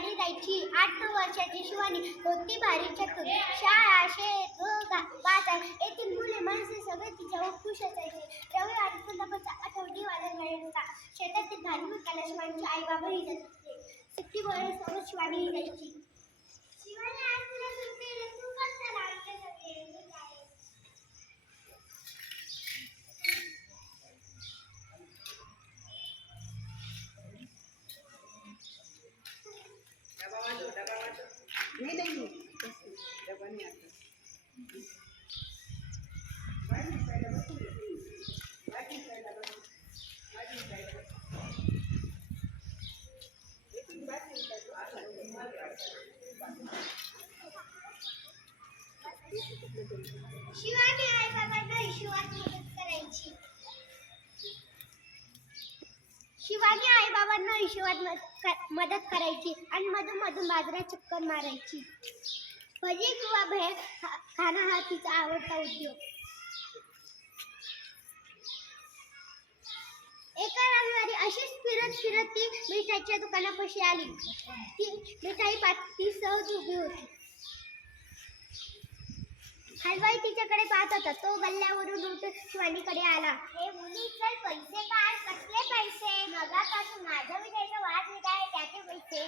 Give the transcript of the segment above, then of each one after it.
शिवानी जायची. 8-9 वर्षाची शिवानी होती भारी चतुर. शाळा, शेत, बाजार येथील मुले माणसे सगळे तिच्यावर खुश असायचे. रविवारी संध्याकाळचा आठवडी वाजायला यायचा. शेतातील धान विकायला शिवानीचे आई बाबाही जात होते. सुट्टी सोबत शिवानी जायची. शिवानी आज तुला सुट्टी आहे, तू कसं राहायचं सगळे? शिवानी आई बाबांना हिशोबात मदत करायची. शिवानी आई बाबांना हिशोबात मदत करायची आणि मधून बाजारात चक्कर मारायची. भजी किंवा भेळ खाणं हा तिचा आवडता उद्योग. एका रविवारी अशीच फिरत ती मिठाईच्या दुकानापाशी आली. ती मिठाई पाती सहज उभी होती. हलवाई तिच्याकडे पाहत होता. तो गल्ल्यावरून उठून शिवानीकडे आला. हे मुली, चल पैसे काढ. कसले पैसे? मगापासून माझ्या मिठाईचा वास येत आहे, त्याचे पैसे.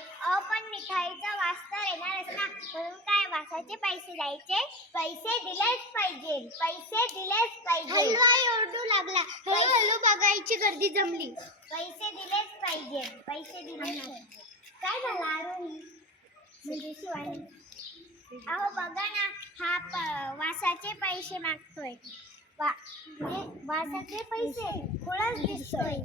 पण मिठाईचा वास तर येणारच ना, म्हणून काय वासाचे पैसे द्यायचे? पैसे दिलेच पाहिजे, पैसे दिलेच पाहिजे. हलवाई ओरडू लागला. हळूहळू बघायची गर्दी जमली. पैसे दिलेच पाहिजे, पैसे दिलेच पाहिजे. काय झालं आरोही? म्हणजे शिवानी. अहो बघा ना, हा वासाचे पैसे मागतोय. वासाचे पैसे कोणाच दिसतोय.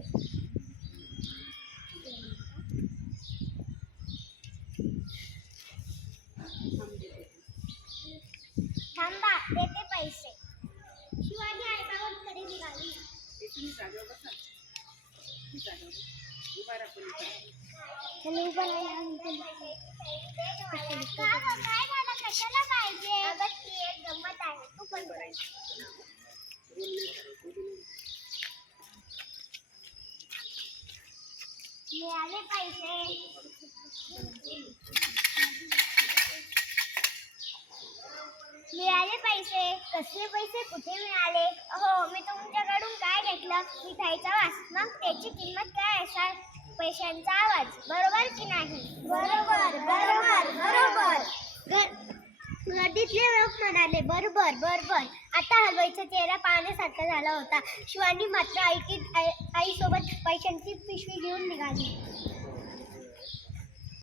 थांबा, देते पैसे. शिवानी आई बाबांकडे निघाली. कशाला पाहिजे? अगं ती एक गंमत आहे, तू पण मिळाले पैसे. मिळाले पैसे. कसले पैसे? कुठे मिळाले? अहो, मी तुमच्याकडून काय घेतलं? मिठाईचा वास. मग त्याची किंमत काय असाल? पैशांचा आवाज. बरोबर की नाही? बरोबर बरोबर बरोबर. गर्दीतले लोक म्हणाले बरोबर बरोबर. आता हलवाईचा चेहरा पाहण्यासारखा झाला होता. शिवानी मात्र आईसोबत पैशांची पिशवी घेऊन निघाली.